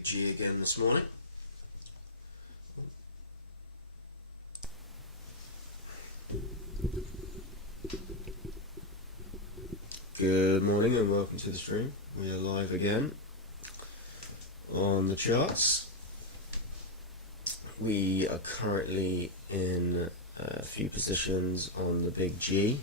big G again this morning. Good morning and welcome to the stream. We are live again on the charts. We are currently in a few positions on the big G.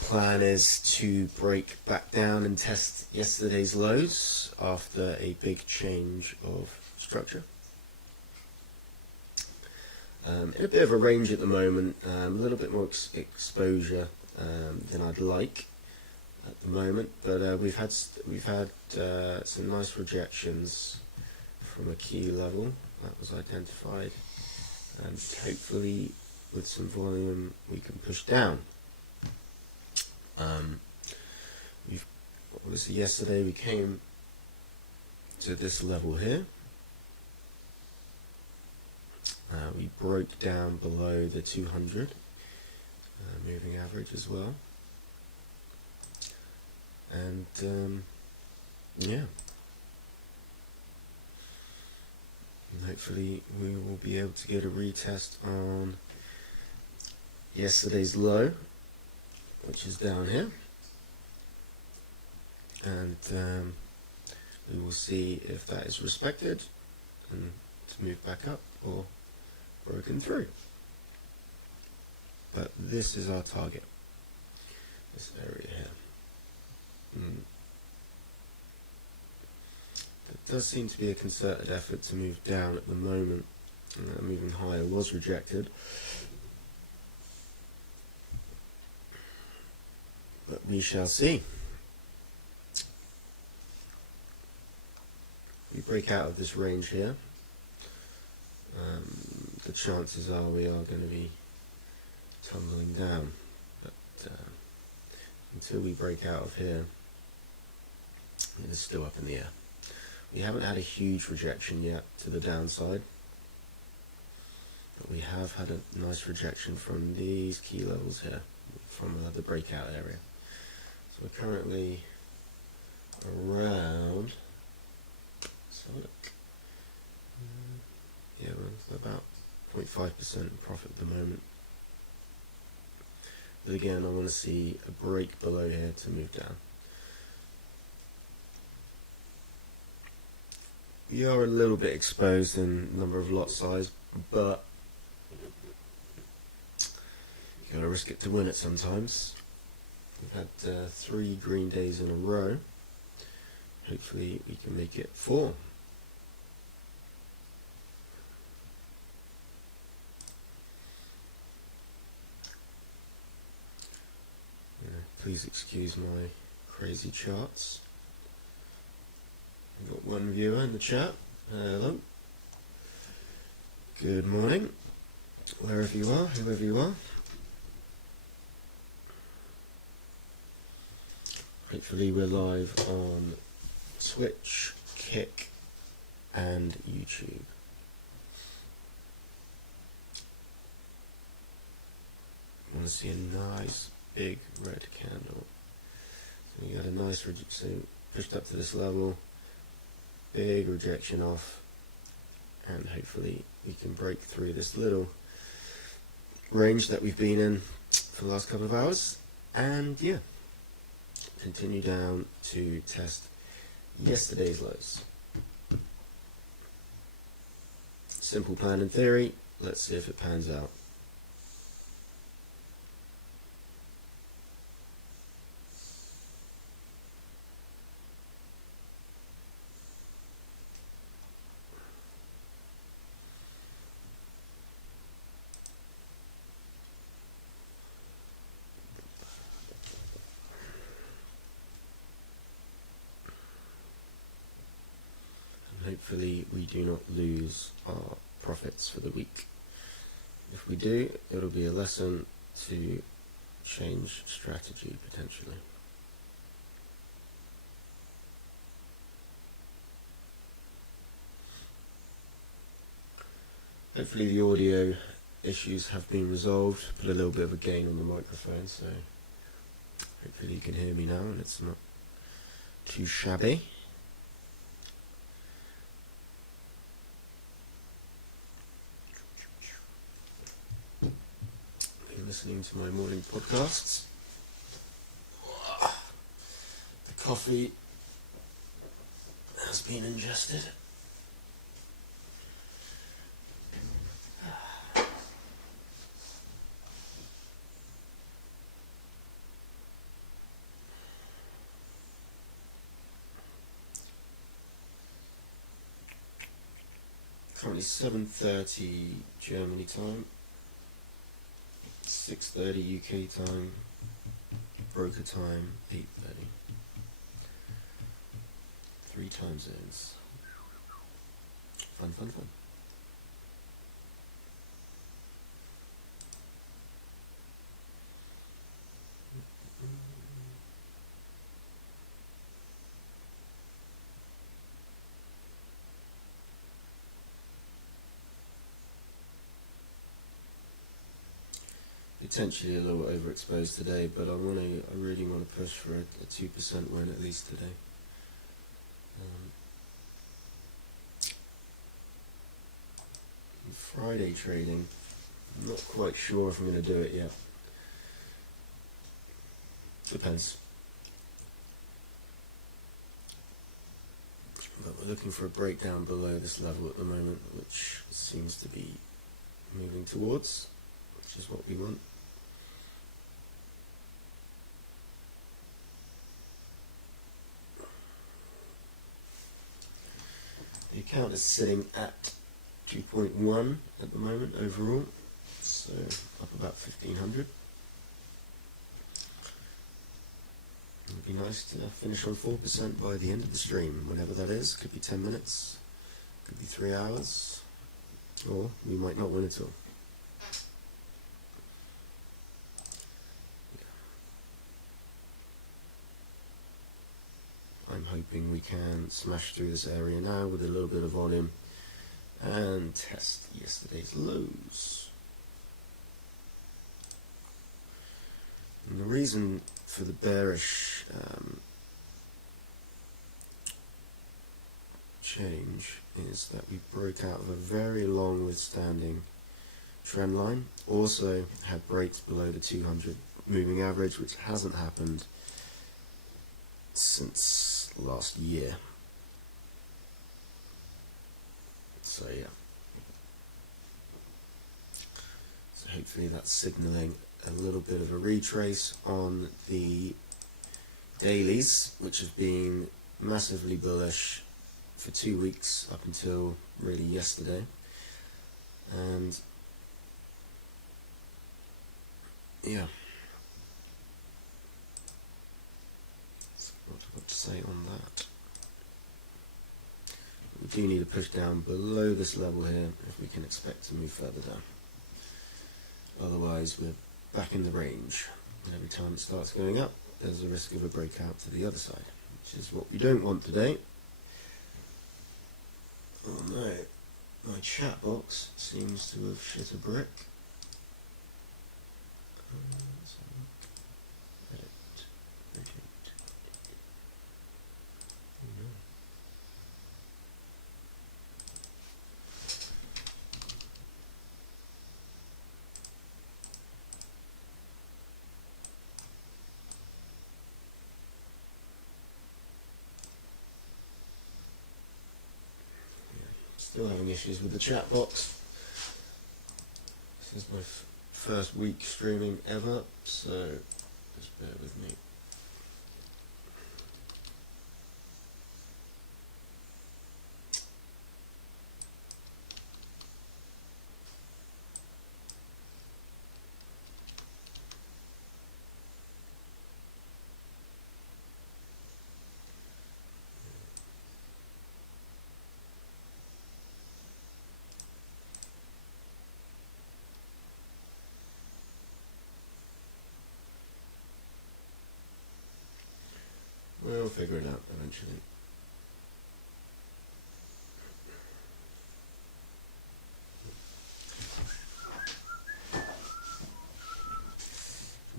Plan is to break back down and test yesterday's lows after a big change of structure. In a bit of a range at the moment, a little bit more exposure than I'd like at the moment, but we've had some nice rejections from a key level that was identified, and hopefully with some volume we can push down. Obviously yesterday we came to this level here. We broke down below the 200 moving average as well, and yeah, and hopefully we will be able to get a retest on yesterday's low, which is down here, and we will see if that is respected and to move back up or broken through. But this is our target, this area here. There does seem to be a concerted effort to move down at the moment. Moving higher was rejected, but we shall see. We break out of this range here, the chances are we are going to be tumbling down, but until we break out of here, it is still up in the air. We haven't had a huge rejection yet to the downside, but we have had a nice rejection from these key levels here, from the breakout area. So we're currently around, let's have a look. Yeah, we're about 0.5% profit at the moment. But again, I want to see a break below here to move down. We are a little bit exposed in number of lot size, but you gotta risk it to win it sometimes. We've had 3 green days in a row. Hopefully we can make it 4. Please excuse my crazy charts. I've got one viewer in the chat. Hello. Good morning, wherever you are, whoever you are. Hopefully we're live on Twitch, Kick, and YouTube. I want to see a nice big red candle. So we got a nice so pushed up to this level, big rejection off, and hopefully we can break through this little range that we've been in for the last couple of hours, and yeah, continue down to test yesterday's lows. Simple plan in theory. Let's see if it pans out. Hopefully we do not lose our profits for the week. If we do, it'll be a lesson to change strategy potentially. Hopefully the audio issues have been resolved. Put a little bit of a gain on the microphone, so hopefully you can hear me now and it's not too shabby. listening to my morning podcasts. The coffee has been ingested. Currently 7:30 Germany time, 6:30 UK time, broker time 8:30. 3 time zones. Fun. Potentially a little overexposed today, but I really want to push for a 2% win at least today. Friday trading, I'm not quite sure if I'm going to do it yet. Depends. But we're looking for a breakdown below this level at the moment, which seems to be moving towards, which is what we want. The account is sitting at 2.1 at the moment overall, so up about 1,500. It would be nice to finish on 4% by the end of the stream, whenever that is. Could be 10 minutes, could be 3 hours, or we might not win at all. I'm hoping we can smash through this area now with a little bit of volume and test yesterday's lows. And the reason for the bearish change is that we broke out of a very long withstanding trend line. Also had breaks below the 200 moving average, which hasn't happened since last year. So yeah. So hopefully that's signaling a little bit of a retrace on the dailies, which have been massively bullish for 2 weeks up until really yesterday. And yeah. What I've got to say on that. We do need to push down below this level here if we can expect to move further down. Otherwise we're back in the range, and every time it starts going up there's a risk of a breakout to the other side, which is what we don't want today. Oh no, my chat box seems to have shit a brick. Still having issues with the chat box. This is my first week streaming ever, so just bear with me. We'll figure it out eventually. I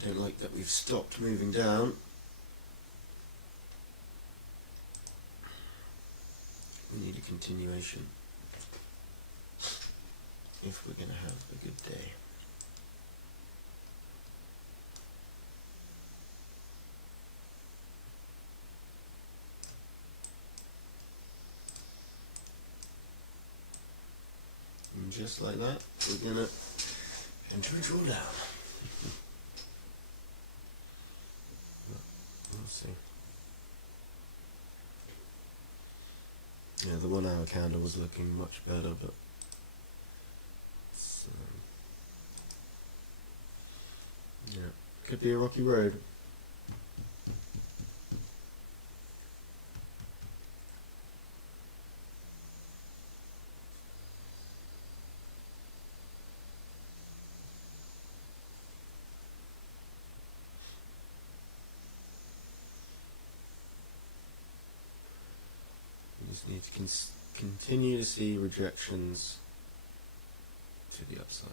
don't like that we've stopped moving down. We need a continuation if we're going to have a good day. just like that, we're gonna enter a drawdown. We'll see. Yeah, the 1 hour candle was looking much better, but it's, yeah, could be a rocky road. We just need to continue to see rejections to the upside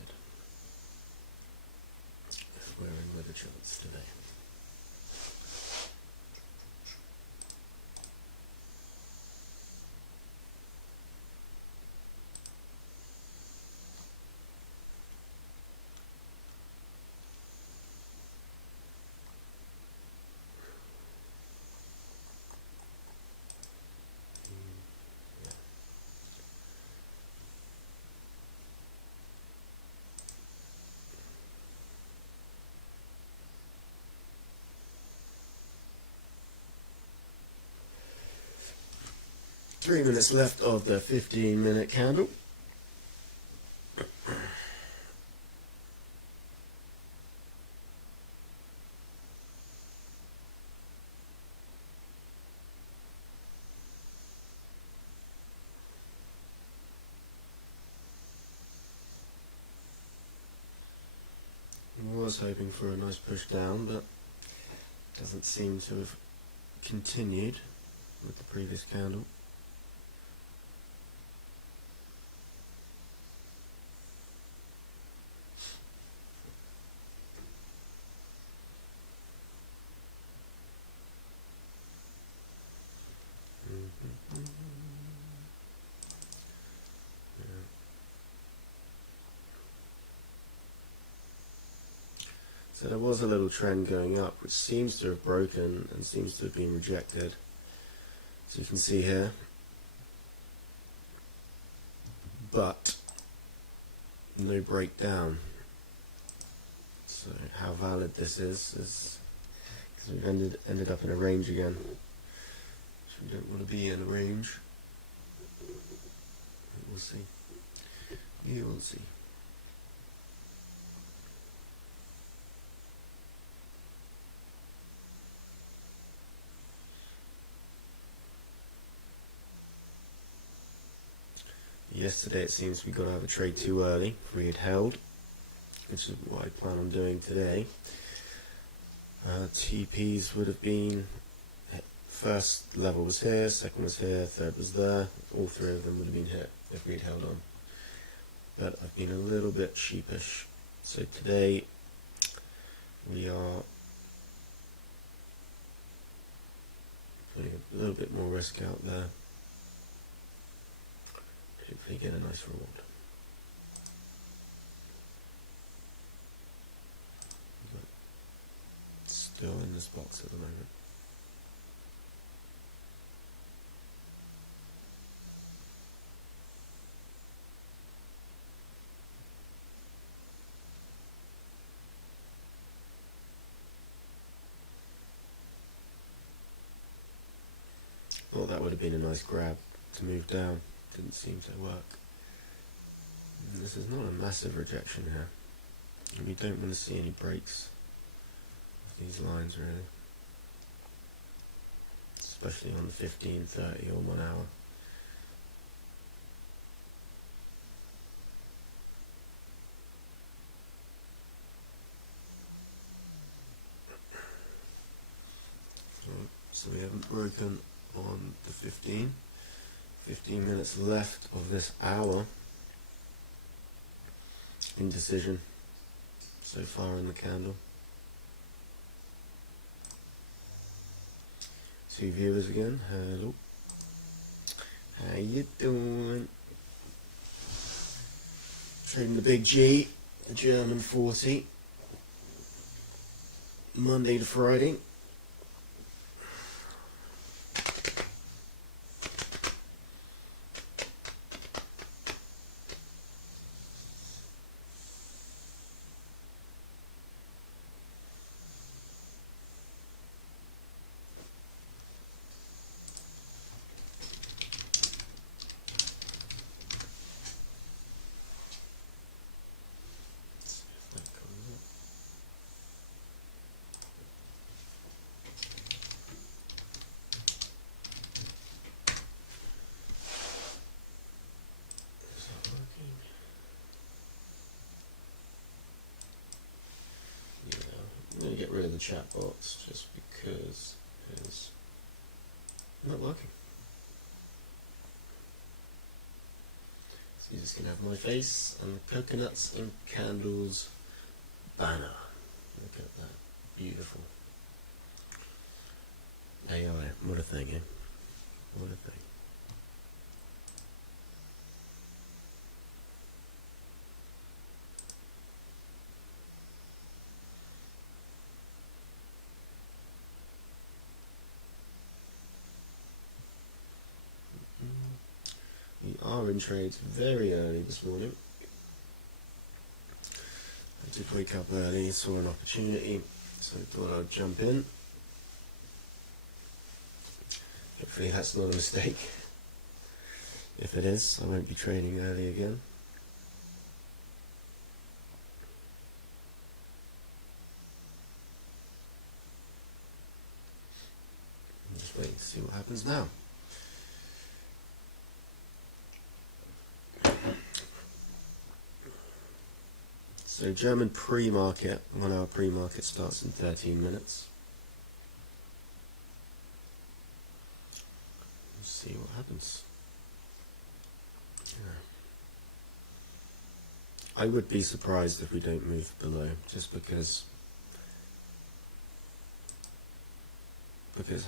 if we're in with the charts today. Yeah. 3 minutes left of the 15-minute candle. I was hoping for a nice push down, but doesn't seem to have continued with the previous candle. So there was a little trend going up, which seems to have broken and seems to have been rejected. So you can see here. But no breakdown. So how valid this is because we've ended up in a range again. So we don't want to be in a range. We'll see. You will see. Yesterday it seems we got out of a trade too early if we had held, which is what I plan on doing today. TPs would have been, first level was here, second was here, third was there. All three of them would have been hit if we had held on. But I've been a little bit sheepish. So today we are putting a little bit more risk out there. Hopefully get a nice reward. But still in this box at the moment. Thought that would have been a nice grab to move down. Didn't seem to work. And this is not a massive rejection here. And we don't want to see any breaks of these lines really. Especially on the 15, 30 or 1 hour. So we haven't broken on the 15. 15 minutes left of this hour. Indecision so far in the candle. 2 viewers again. Hello. How you doing? Trading the big G, the German 40. Monday to Friday. chat box just because it's not working. So you're just going to have my face and the coconuts and candles banner. Look at that. Beautiful. AI, what a thing, eh? What a thing. We are in trades very early this morning. I did wake up early, saw an opportunity, so I thought I'd jump in. Hopefully that's not a mistake. If it is, I won't be trading early again. I'm just waiting to see what happens now. So German pre-market, 1 hour pre-market starts in 13 minutes. Let's see what happens. Yeah. I would be surprised if we don't move below, just because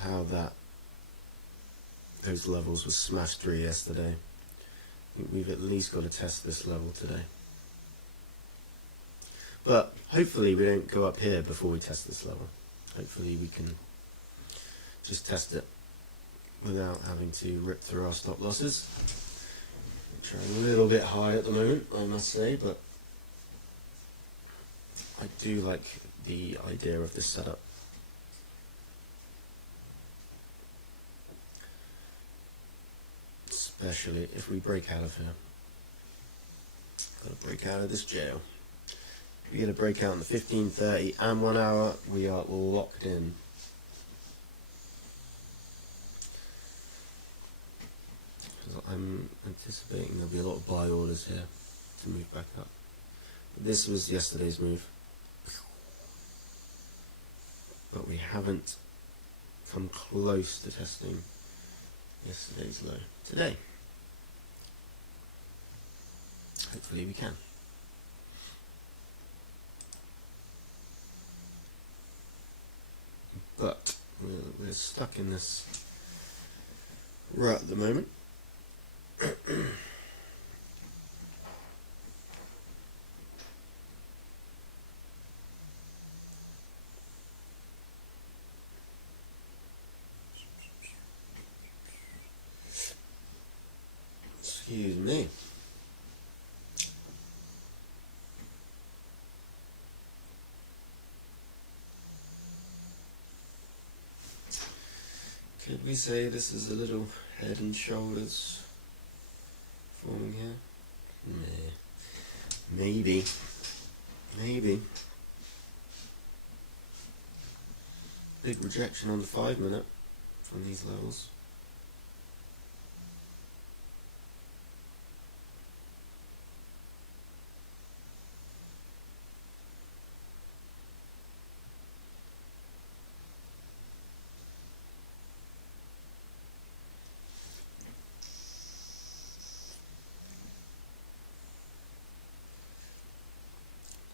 how those levels were smashed through yesterday. I think we've at least got to test this level today. But hopefully we don't go up here before we test this level. Hopefully we can just test it without having to rip through our stop losses, which are a little bit high at the moment, I must say, but I do like the idea of this setup. Especially if we break out of here. Gotta break out of this jail. We get a breakout in the 15:30 and 1 hour, we are locked in. I'm anticipating there'll be a lot of buy orders here to move back up. This was yesterday's move, but we haven't come close to testing yesterday's low today. Hopefully we can. But we're stuck in this rut at the moment. Excuse me. Could we say this is a little head and shoulders forming here? Maybe. Big rejection on the 5 minute from these levels.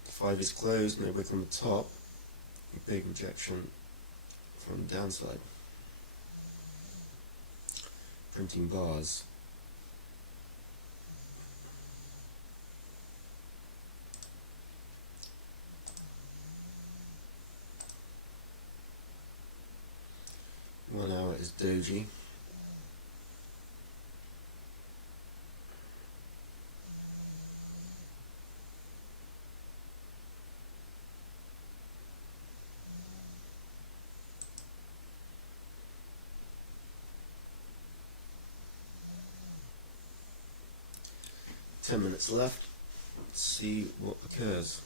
Five is closed, no wick on the top. A big rejection from the downside. Printing bars. One hour is doji. Minutes left. Let's see what occurs.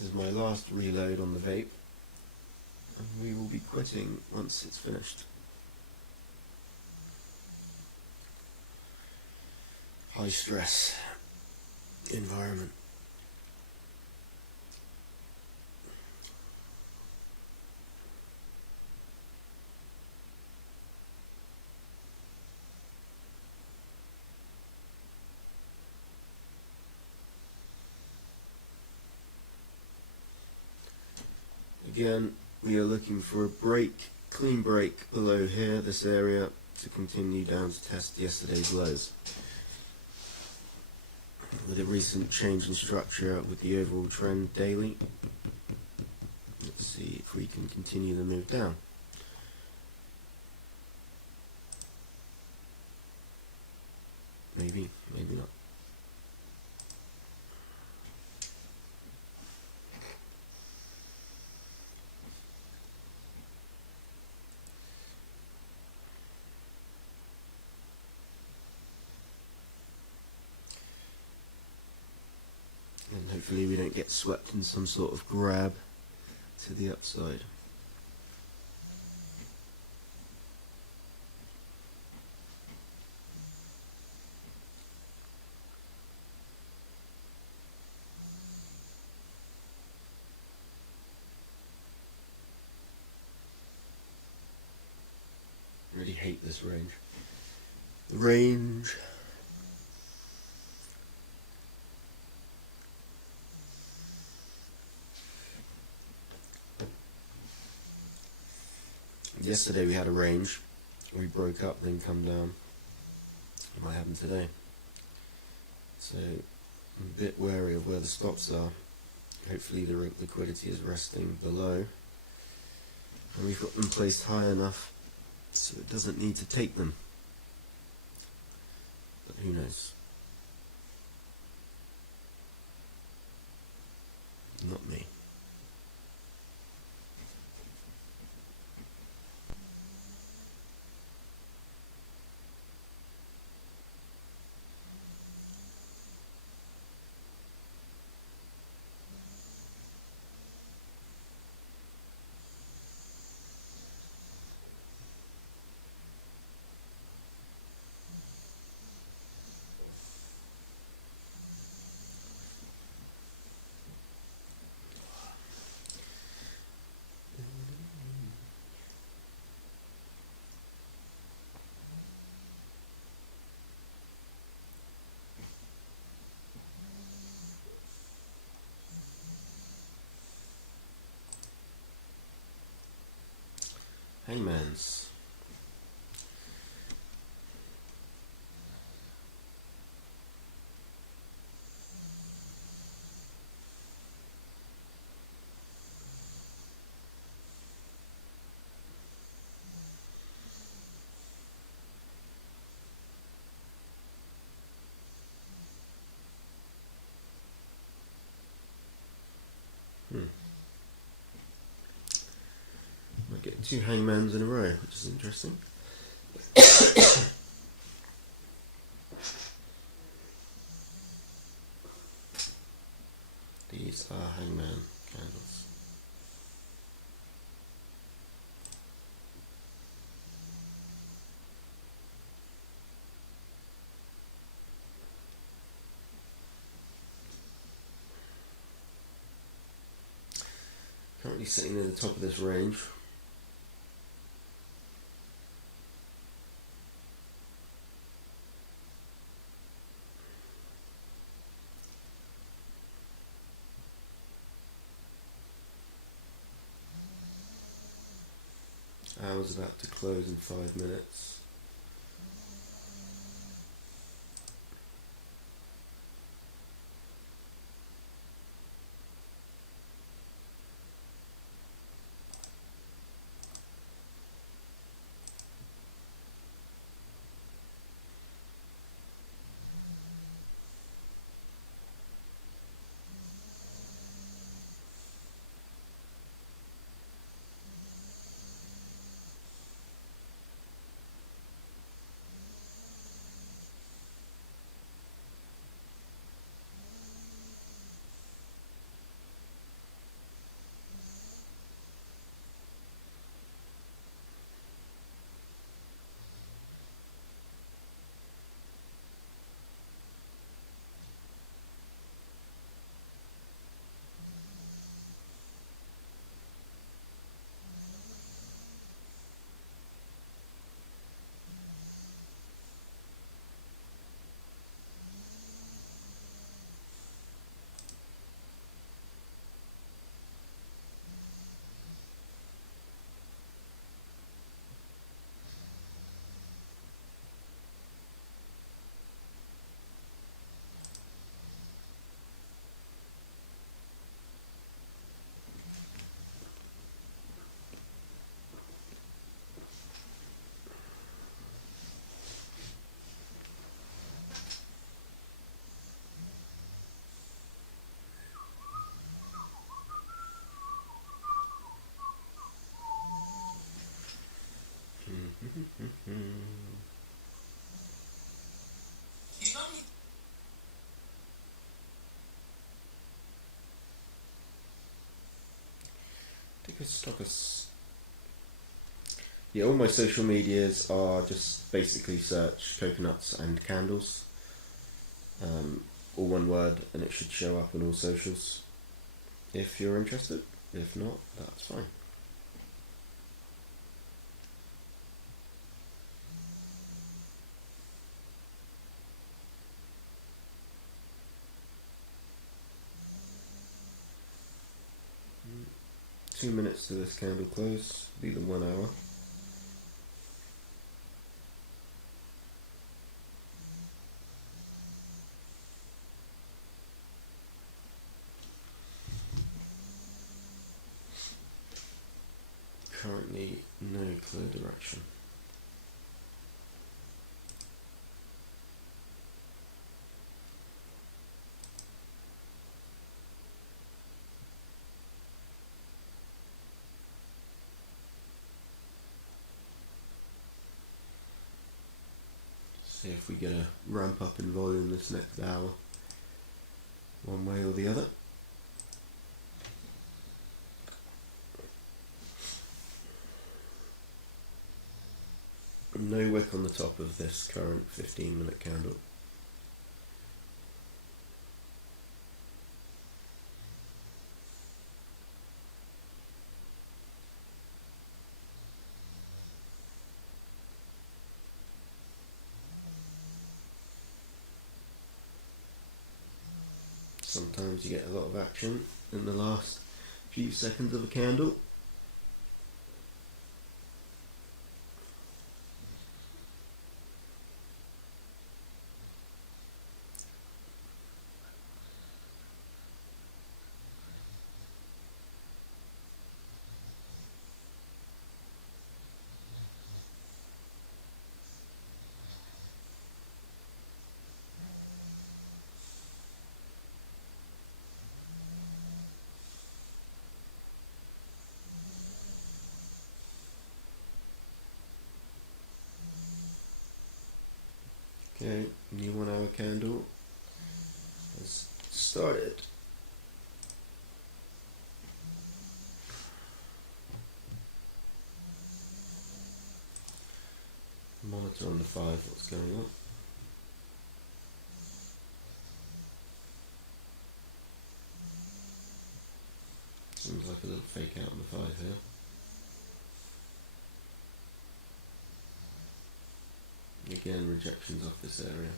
This is my last reload on the vape, and we will be quitting once it's finished. High stress environment. Again, we are looking for a break, clean break below here, this area, to continue down to test yesterday's lows. With a recent change in structure with the overall trend daily, let's see if we can continue the move down. Maybe, maybe not. And hopefully we don't get swept in some sort of grab to the upside. Really hate this range. The range. Yesterday we had a range. We broke up, then come down. It might happen today. So I'm a bit wary of where the stops are. Hopefully the liquidity is resting below, and we've got them placed high enough so it doesn't need to take them. But who knows? Not me. Hangmans. Might get 2 hangmans in a row, which is interesting. These are hangman candles. Currently sitting near the top of this range. Hour's about to close in 5 minutes. Stockus. Yeah, all my social medias are just basically search coconuts and candles. All one word, and it should show up on all socials if you're interested. If not, that's fine. Mm. 2 minutes to this candle close, be the 1 hour. Currently no clear direction. See if we get a ramp up in volume this next hour, one way or the other. No wick on the top of this current 15-minute candle. Sometimes you get a lot of action in the last few seconds of a candle. Okay, new 1 hour candle has started. Monitor on the 5, what's going on? Seems like a little fake out on the 5 here. Again, rejections off this area.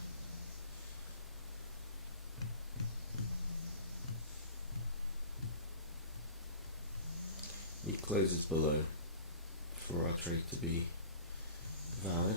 It closes below for our trade to be valid.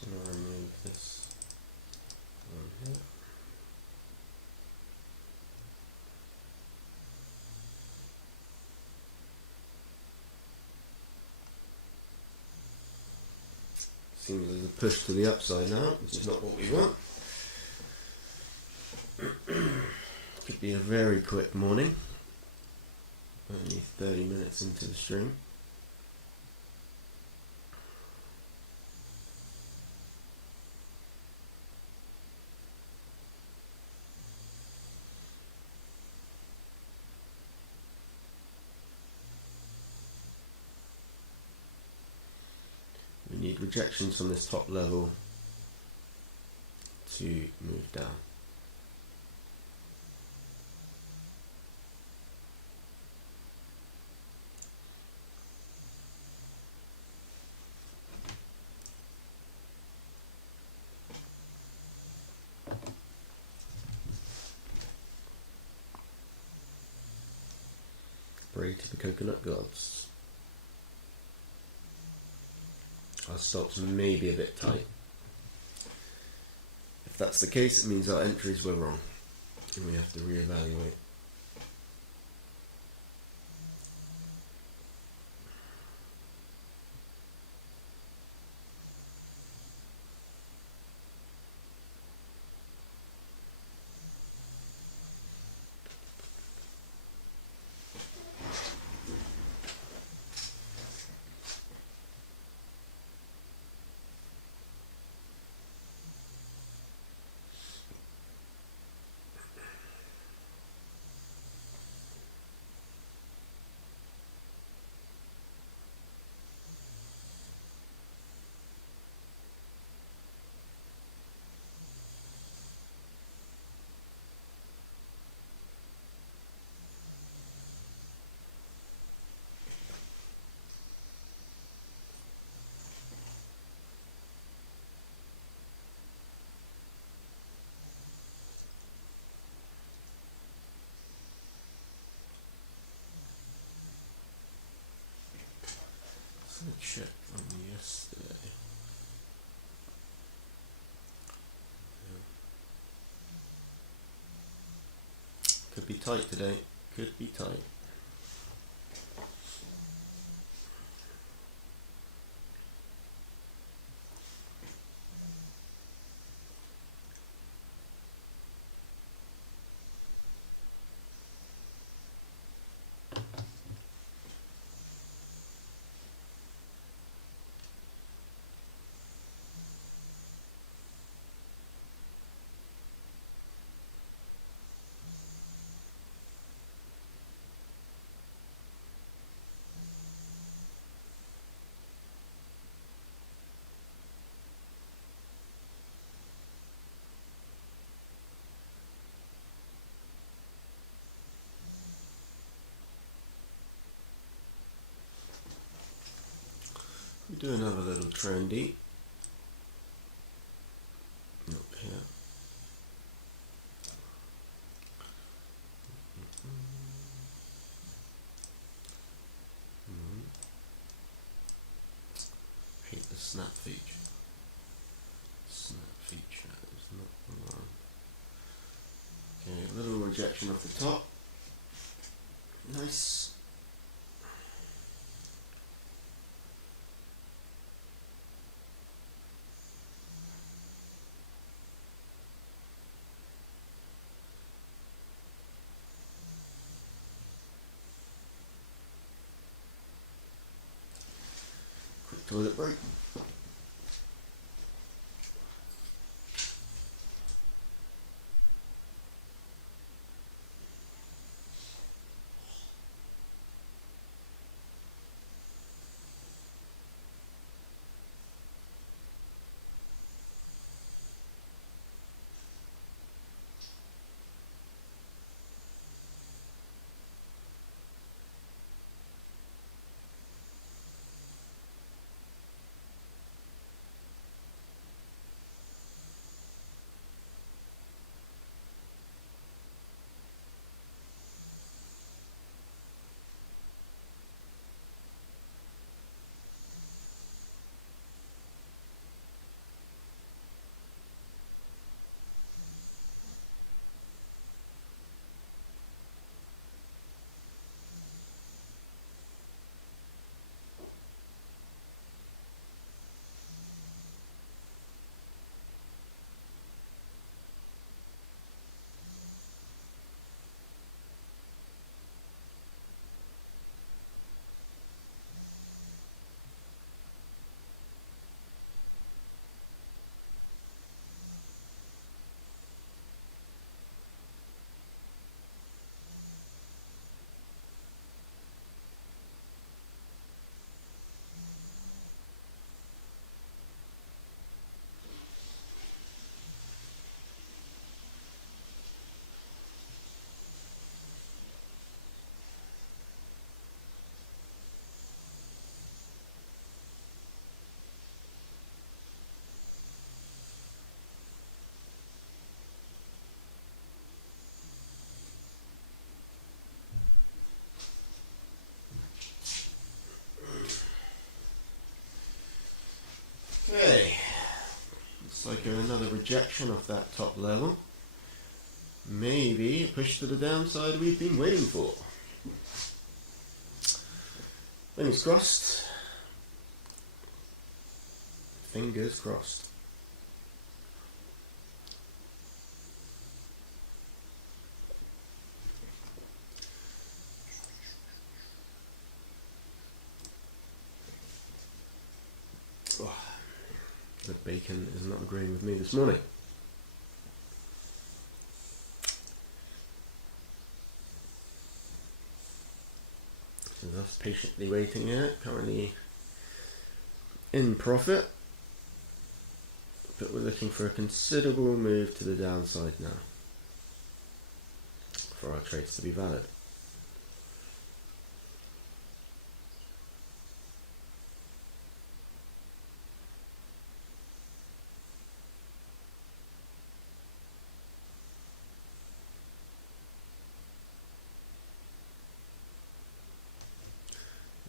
So I'll remove this one here. Seems there's a push to the upside now, which is not what we want. Could be a very quick morning. Only 30 minutes into the stream. We need rejections from this top level to move down. Pray to the coconut gods. Our stops may be a bit tight. If that's the case, it means our entries were wrong and we have to reevaluate. Let's check on yesterday. Could be tight today. Could be tight. We do another little trendy up here. Hate the snap feature. Snap feature is not the one. Okay, a little rejection off the top. Nice. Quick toilet break. rejection off that top level. Maybe a push to the downside we've been waiting for. Fingers crossed. Fingers crossed. Oh, the bacon is not agreeing with me this morning. So thus patiently waiting here, currently in profit, but we're looking for a considerable move to the downside now for our trades to be valid.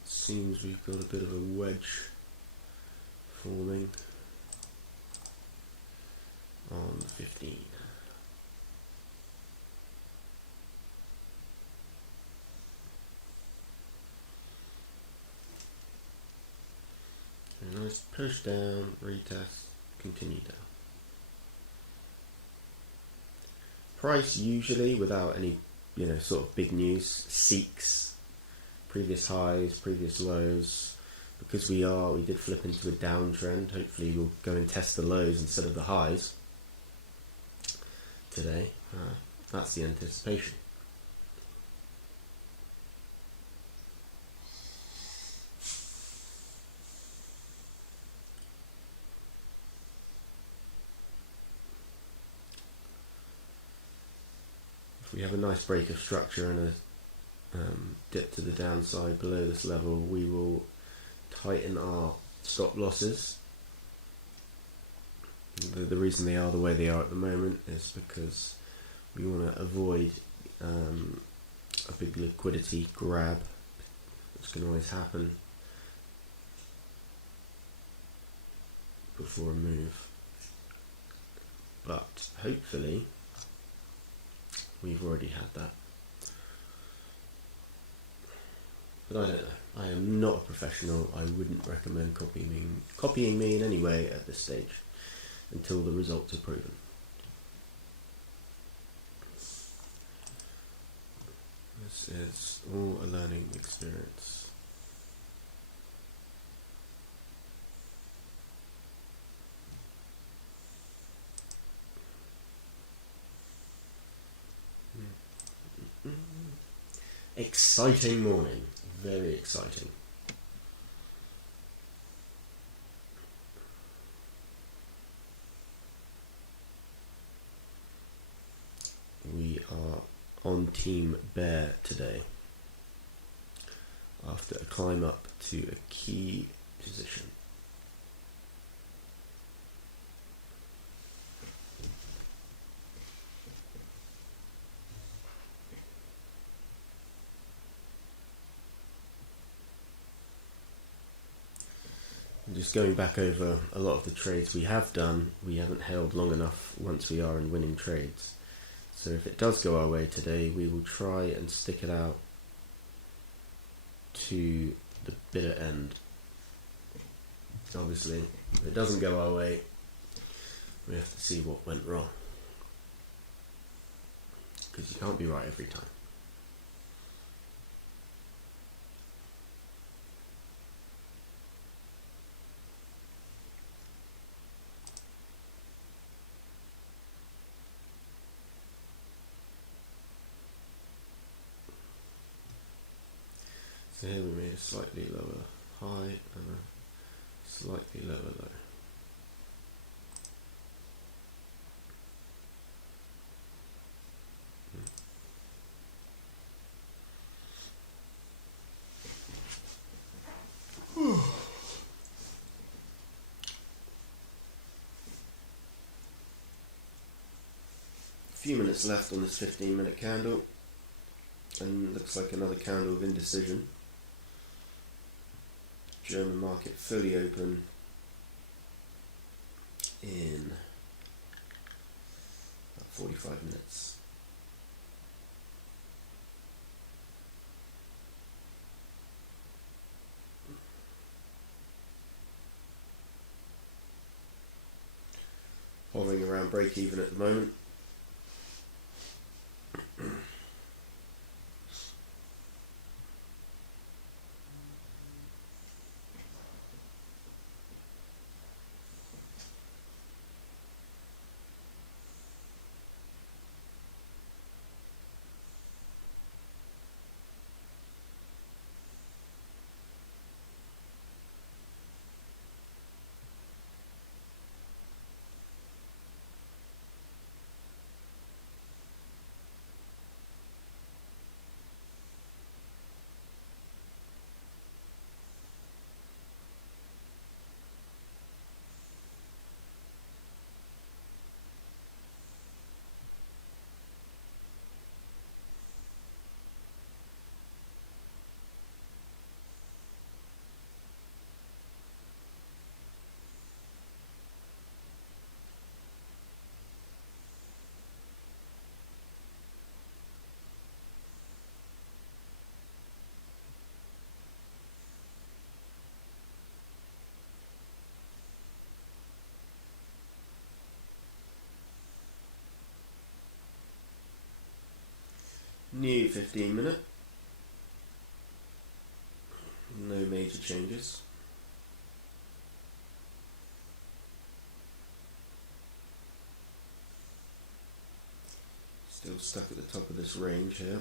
Seems we've got a bit of a wedge forming on the 15. A nice push down, retest, continue down. Price usually, without any sort of big news, seeks previous highs, previous lows. Because we did flip into a downtrend. Hopefully we'll go and test the lows instead of the highs today. That's the anticipation. If we have a nice break of structure and a dip to the downside below this level, we will tighten our stop losses. The reason they are the way they are at the moment is because we want to avoid a big liquidity grab, which can always happen before a move. But hopefully we've already had that. But I don't know. I am not a professional. I wouldn't recommend copying me in any way at this stage until the results are proven. This is all a learning experience. Exciting morning. Very exciting. We are on Team Bear today after a climb up to a key position. Just going back over a lot of the trades we have done, we haven't held long enough once we are in winning trades. So if it does go our way today, we will try and stick it out to the bitter end. Obviously, if it doesn't go our way, we have to see what went wrong. Because you can't be right every time. So here we made a slightly lower high and a slightly lower low. A few minutes left on this 15-minute candle, and looks like another candle of indecision. German market fully open in 45 minutes. Hovering around break even at the moment. New 15 minute. No major changes. Still stuck at the top of this range here.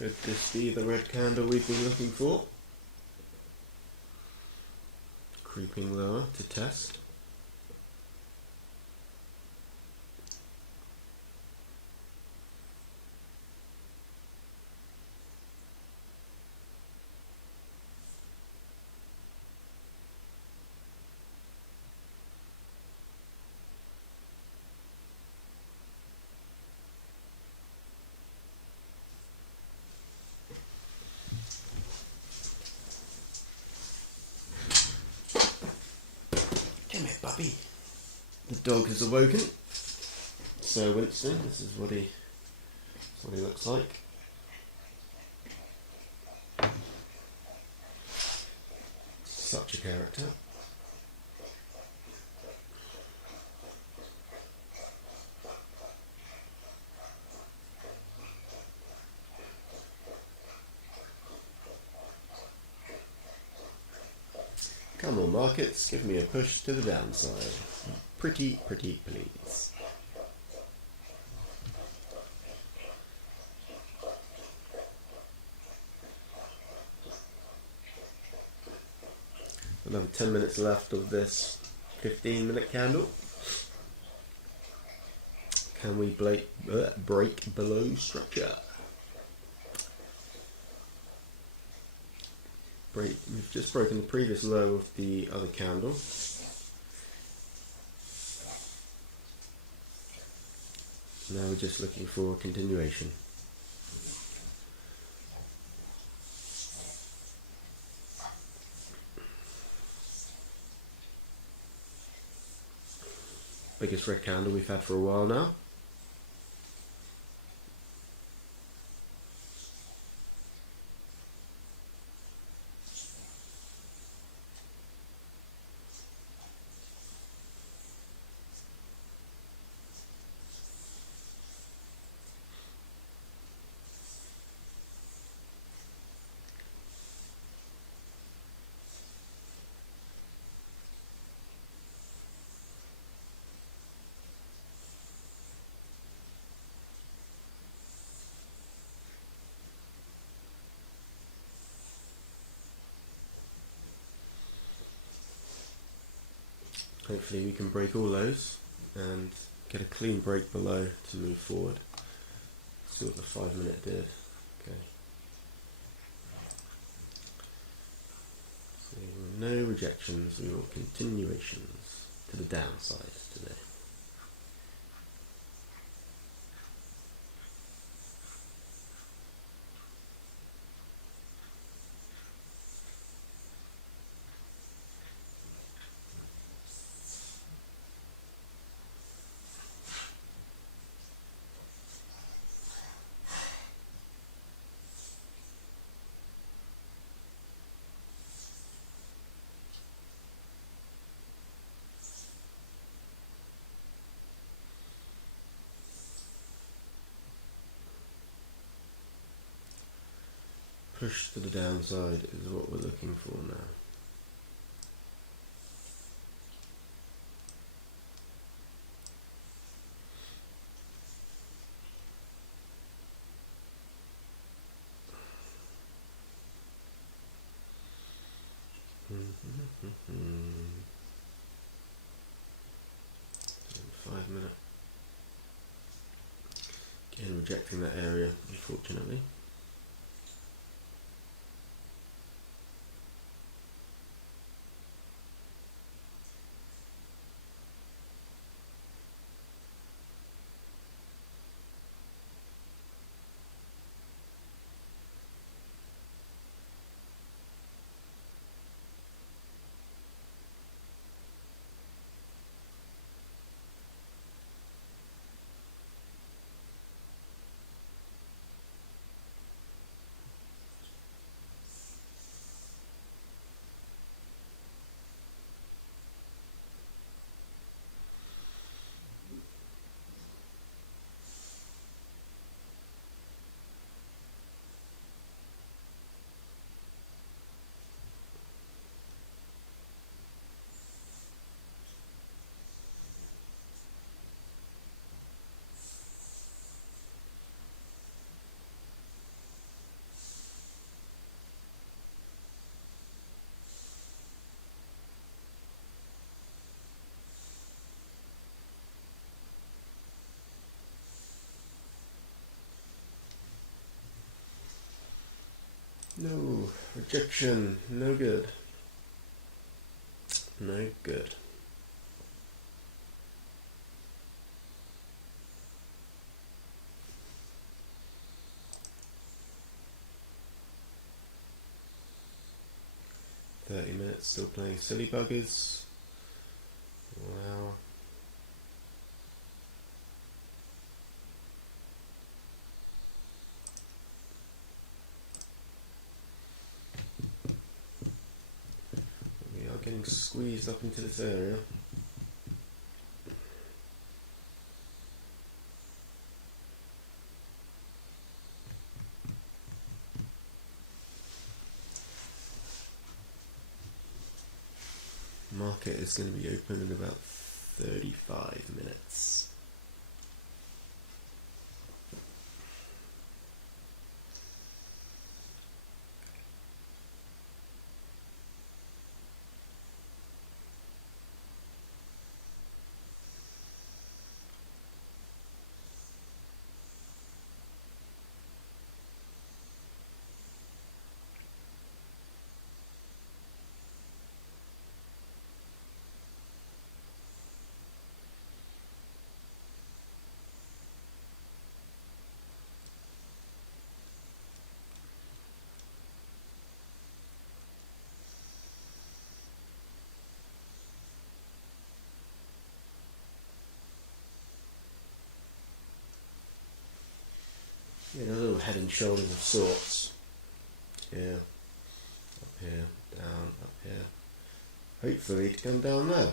Could this be the red candle we've been looking for? Creeping lower to test. Come here, puppy. The dog has awoken. Sir Winston, this is what he looks like. Such a character. Come on, markets, give me a push to the downside. Pretty please. Another 10 minutes left of this 15-minute candle. Can we break below structure? We've just broken the previous low of the other candle. Now we're just looking for continuation. Biggest red candle we've had for a while now. Hopefully we can break all those and get a clean break below to move forward. See what the 5-minute did. Okay. So no rejections, we want continuations to the downside today. Push to the downside is what we're looking for now. Mm-hmm. 5 minute. Again, rejecting that area, unfortunately. Rejection, no good. No good. $30, still playing silly buggers. Wow. We are getting squeezed up into this area. Market is going to be open in about 35 minutes. Yeah, a little head and shoulders of sorts. Yeah, up here, down, up here. Hopefully to come down there.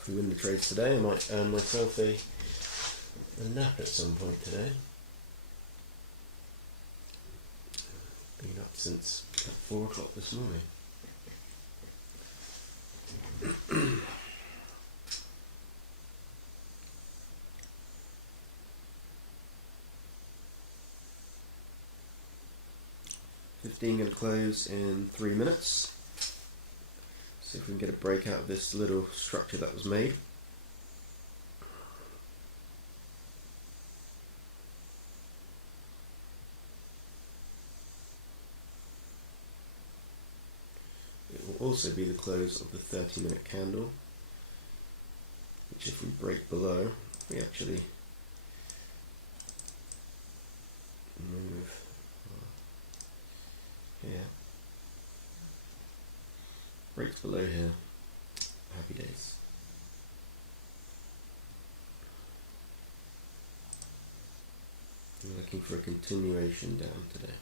If we win the trades today, I might earn myself a nap at some point today. Been up since 4 o'clock this morning. $15 going to close in 3 minutes. See if we can get a break out of this little structure that was made. It will also be the close of the 30-minute candle, which if we break below, we actually move here. Breaks below here. Happy days. I'm looking for a continuation down today.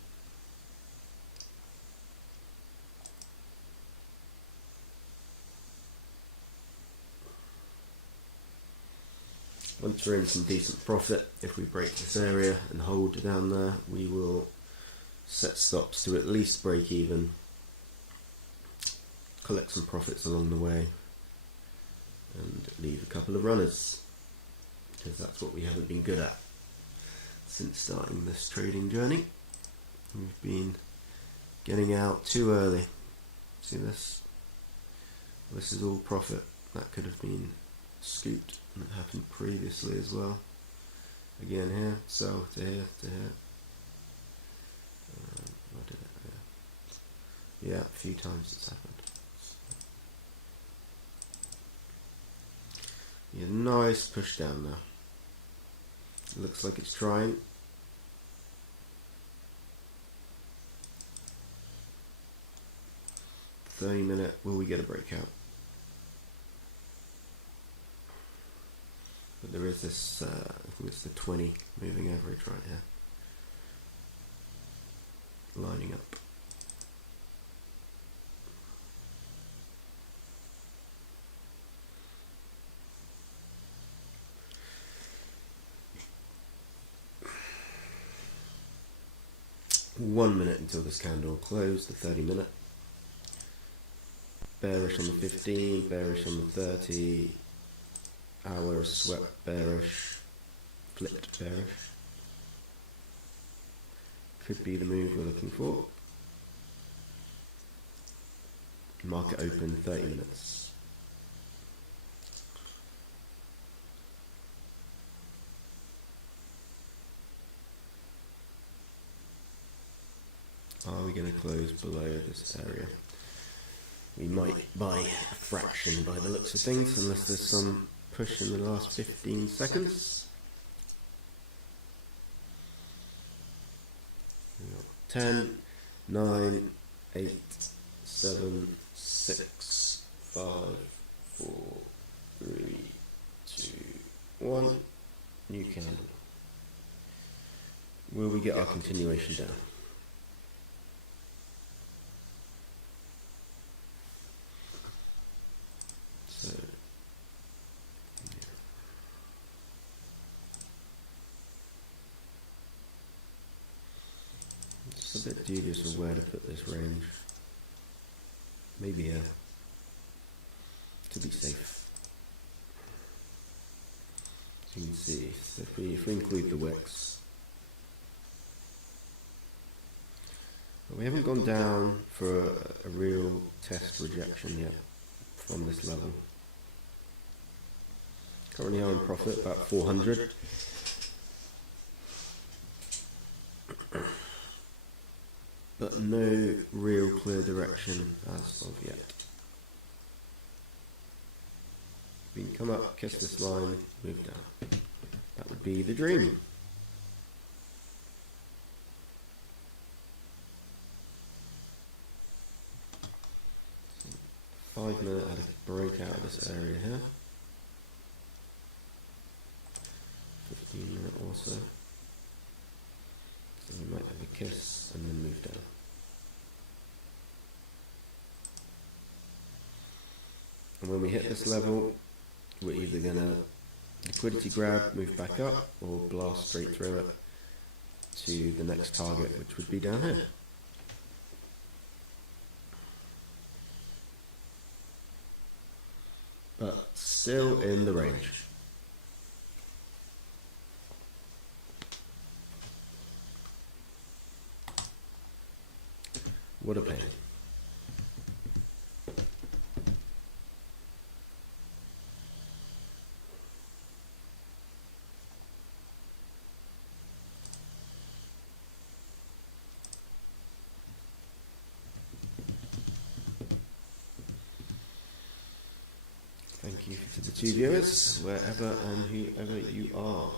Once we're in some decent profit, if we break this area and hold down there, we will set stops to at least break even, collect some profits along the way, and leave a couple of runners, because that's what we haven't been good at since starting this trading journey. We've been getting out too early. See this? This is all profit. That could have been scooped, and it happened previously as well. Again here, sell to here, to here. What did it? Yeah, a few times it's happened. Yeah, nice push down now. It looks like it's trying. $30-minute, will we get a breakout? But there is this, I think it's the 20 moving average right here, lining up. 1 minute until this candle will close, the 30-minute. Bearish on the 15, bearish on the 30, hours swept bearish, flipped bearish. Could be the move we're looking for. Market open 30 minutes. Are we going to close below this area? We might by a fraction by the looks of things, unless there's some push in the last 15 seconds. 10, 9, 8, 7, 6, 5, 4, 3, 2, 1. New candle. Will we get our continuation down? So, it's a bit dubious of where to put this range. Maybe here, to be safe. So you can see, so if we include the wicks, but we haven't gone down for a real test rejection yet from this level. Currently are in profit, about 400. But no real clear direction as of yet. We can come up, kiss this line, move down. That would be the dream. So 5 minute had a break out of this area here. 15 minute also. So we might have a kiss and then move down. And when we hit this level, we're either going to liquidity grab, move back up, or blast straight through it to the next target, which would be down here. But still in the range. What a pain. Thank you to the two viewers, wherever and whoever you are.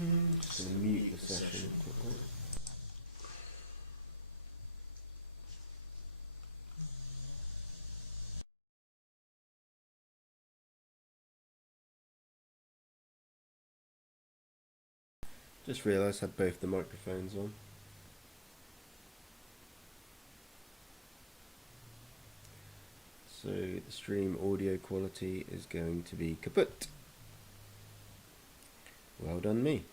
Just going to mute the session quickly. Just realised I had both the microphones on. So the stream audio quality is going to be kaput. Well done me.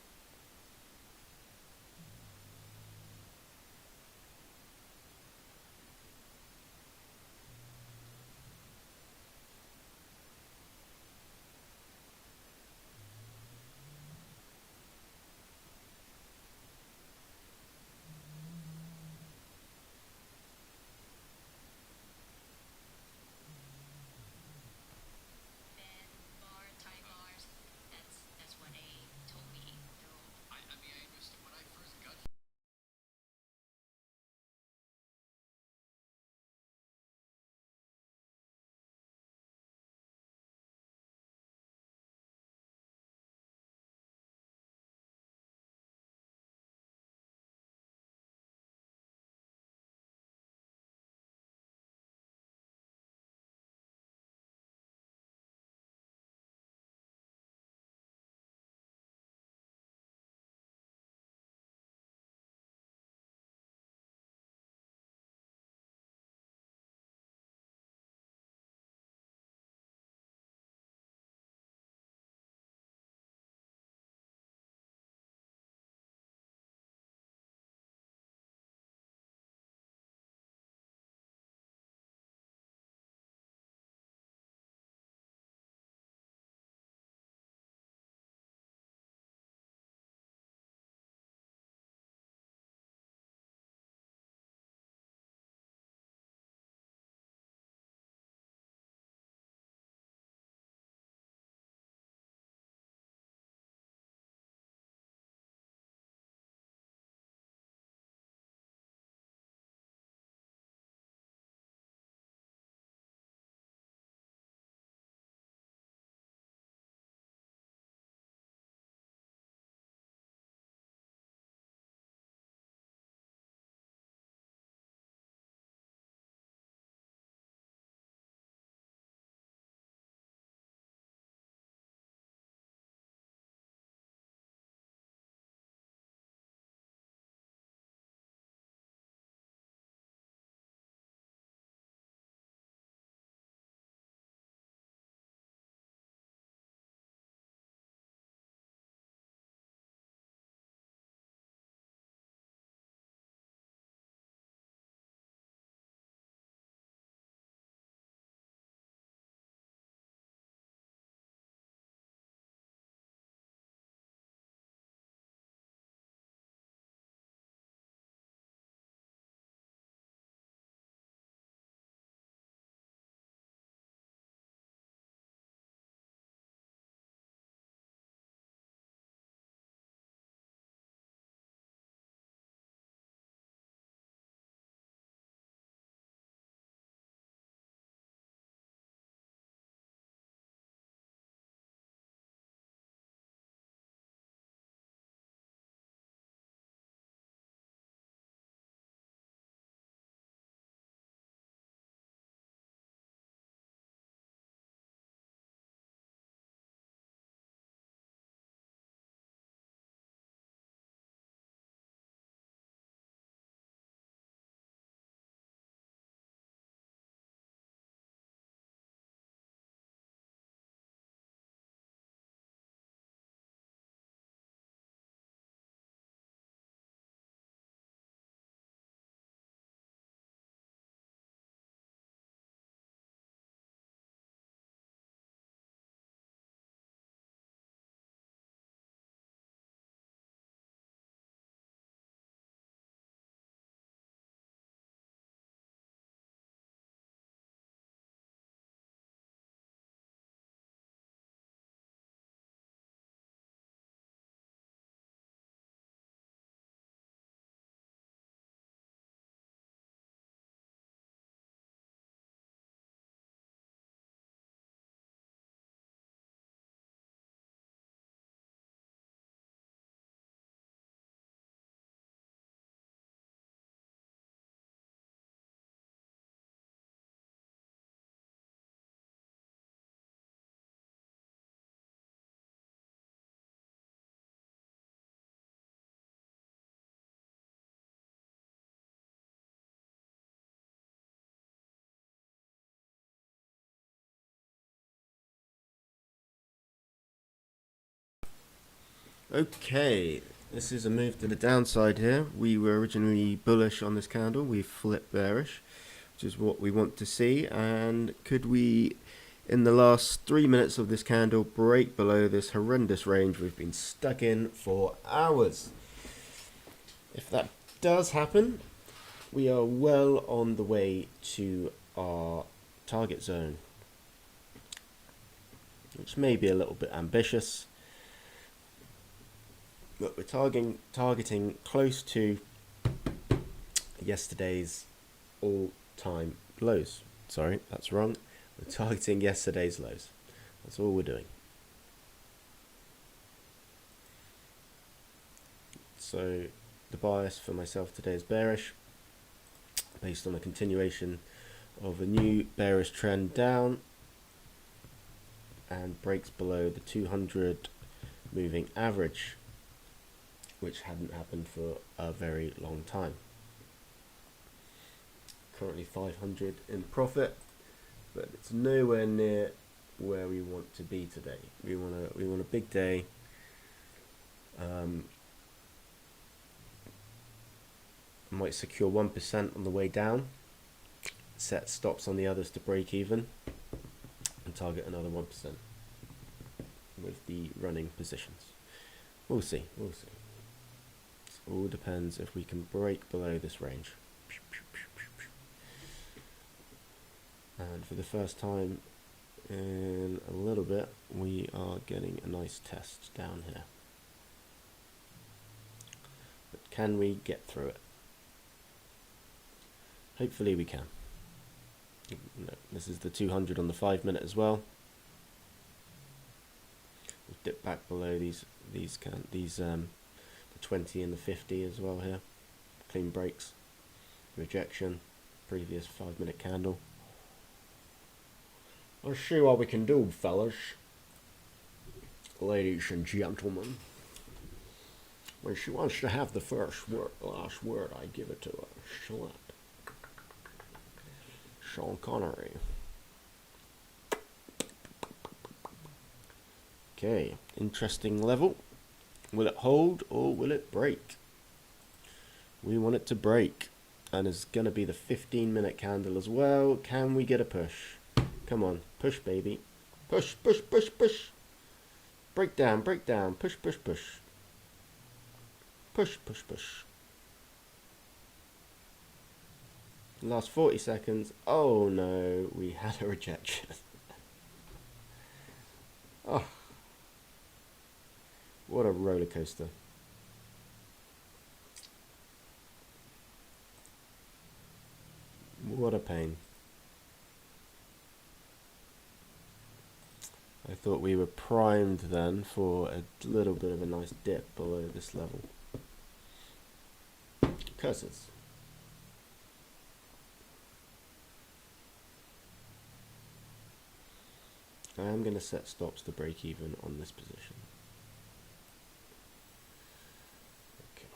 Okay, this is a move to the downside here. We were originally bullish on this candle. We flipped bearish, which is what we want to see. And could we, in the last 3 minutes of this candle, break below this horrendous range we've been stuck in for hours? If that does happen, we are well on the way to our target zone, which may be a little bit ambitious, but we're targeting close to yesterday's all-time lows. Sorry, that's wrong. We're targeting yesterday's lows. That's all we're doing. So the bias for myself today is bearish, based on a continuation of a new bearish trend down, and breaks below the 200 moving average, which hadn't happened for a very long time. Currently 500 in profit, but it's nowhere near where we want to be today. We want a big day. Might secure 1% on the way down, set stops on the others to break even, and target another 1% with the running positions. We'll see. It all depends if we can break below this range. And for the first time in a little bit, we are getting a nice test down here. But can we get through it? Hopefully we can. No, this is the 200 on the 5 minute as well. We've dipped back below the 20 and the 50 as well here. Clean breaks, rejection, previous 5 minute candle. Let's see what we can do, fellas, ladies and gentlemen. When she wants to have the last word, I give it to her. Slut. Sean Connery. Okay, interesting level. Will it hold or will it break? We want it to break, and it's going to be the 15-minute candle as well. Can we get a push? Come on, push, baby. Push, push, push, push. Break down, push, push, push. Push, push, push. Last 40 seconds. Oh no, we had a rejection. Oh, what a roller coaster. What a pain. I thought we were primed then for a little bit of a nice dip below this level. Curses. I am going to set stops to break even on this position. Okay.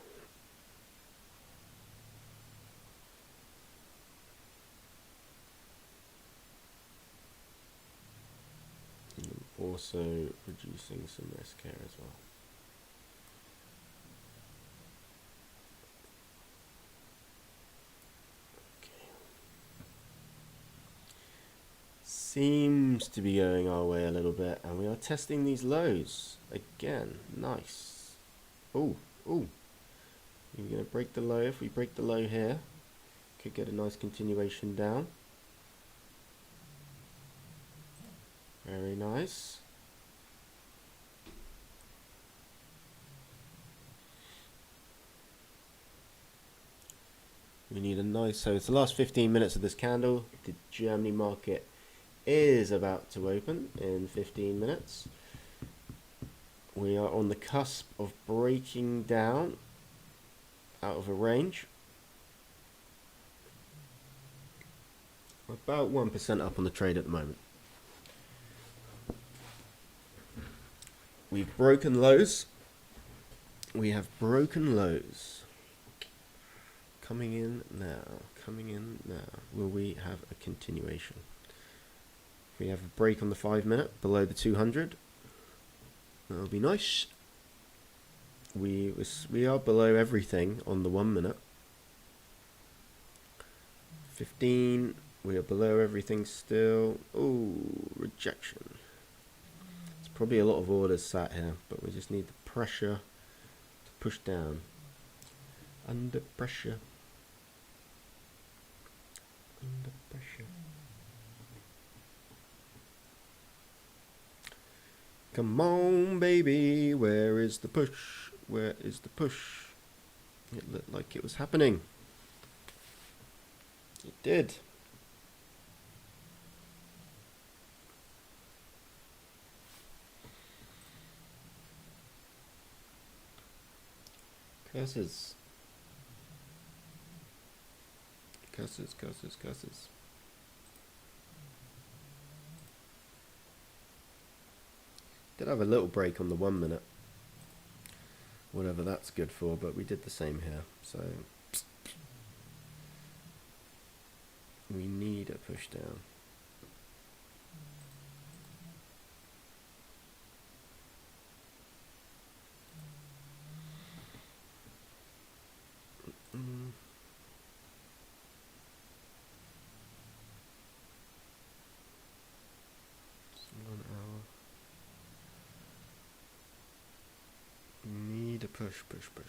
I'm also reducing some risk here as well. Seems to be going our way a little bit, and we are testing these lows again. Nice. Oh, we're going to break the low. If we break the low here, could get a nice continuation down. Very nice. We need a nice, so it's the last 15 minutes of this candle. The Germany market is about to open in 15 minutes. We are on the cusp of breaking down out of a range. We're about 1% up on the trade at the moment. We've broken lows. We have broken lows. Coming in now. Will we have a continuation? We have a break on the 5 minute below the 200. That'll be nice. We are below everything on the 1 minute. 15. We are below everything still. Ooh, rejection. It's probably a lot of orders sat here, but we just need the pressure to push down. Under pressure. Under pressure. Come on, baby. Where is the push? Where is the push? It looked like it was happening. It did. Curses. Curses, curses, curses. Did have a little break on the 1 minute. Whatever that's good for, but we did the same here. So we need a push down. Need a push, push, push.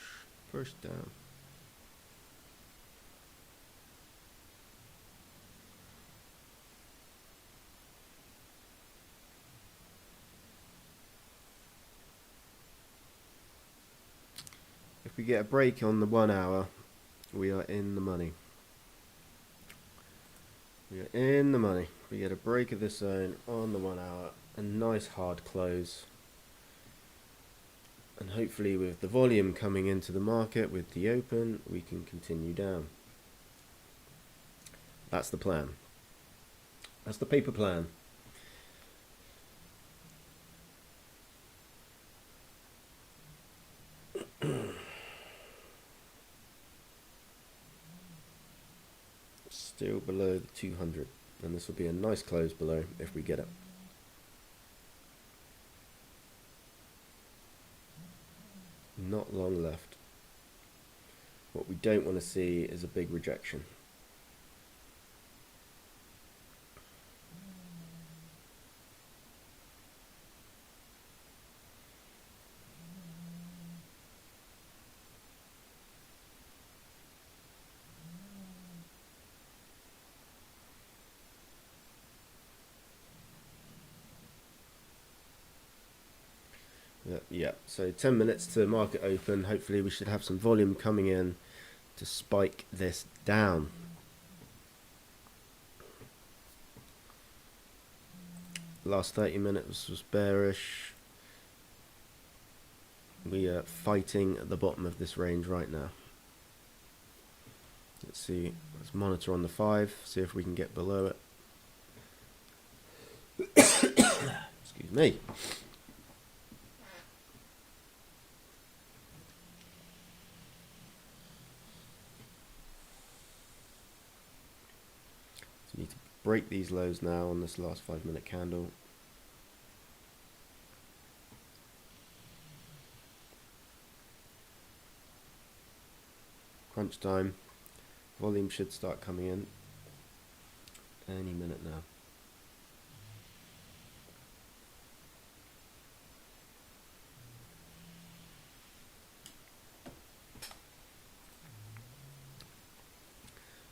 Push down. If we get a break on the 1 hour, we are in the money. We are in the money. We get a break of this zone on the 1 hour. A nice hard close. And hopefully with the volume coming into the market with the open, we can continue down. That's the plan. That's the paper plan. Still below the 200, and this will be a nice close below if we get it. Not long left. What we don't want to see is a big rejection. Yeah, so 10 minutes to market open. Hopefully we should have some volume coming in to spike this down. Last 30 minutes was bearish. We are fighting at the bottom of this range right now. Let's see, let's monitor on the 5, see if we can get below it. Excuse me. So we need to break these lows now on this last 5 minute candle. Crunch time. Volume should start coming in any minute now.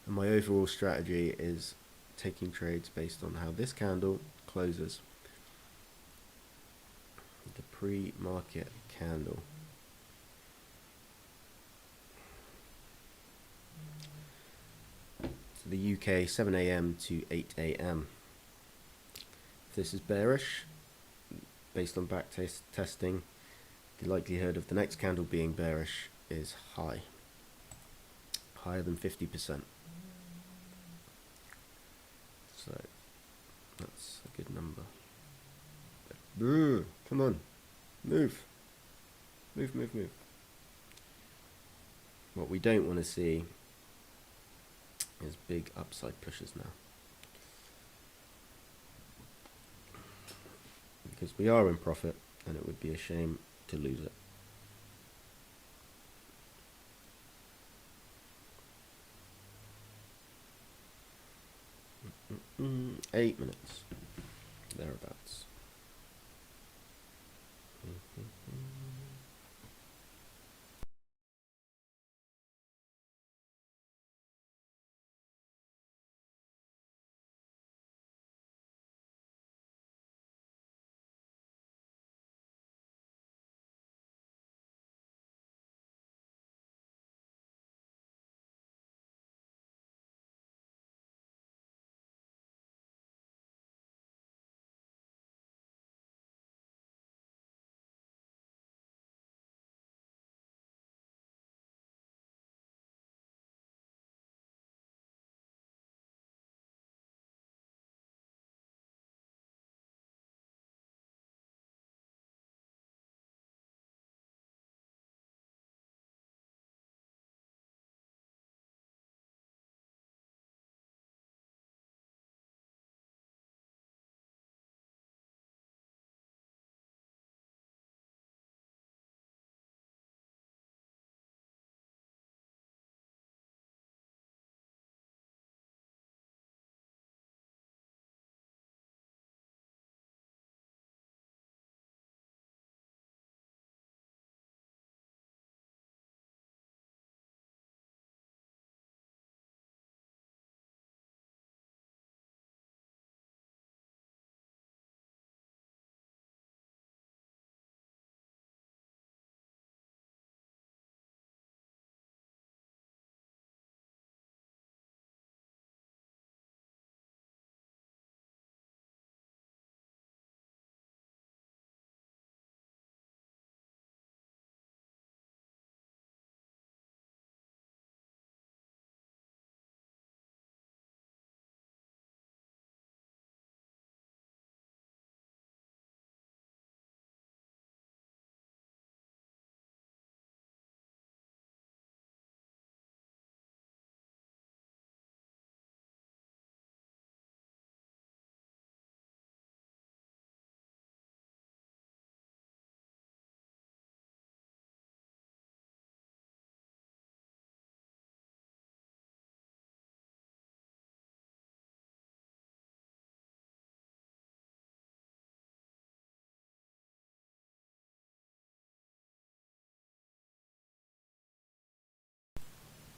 And my overall strategy is taking trades based on how this candle closes. The pre-market candle. So the UK 7 AM to 8 AM. If this is bearish, based on back testing, the likelihood of the next candle being bearish is high. Higher than 50%. So that's a good number. But, come on, move. Move, move, move. What we don't want to see is big upside pushes now. Because we are in profit and it would be a shame to lose it. 8 minutes, thereabouts.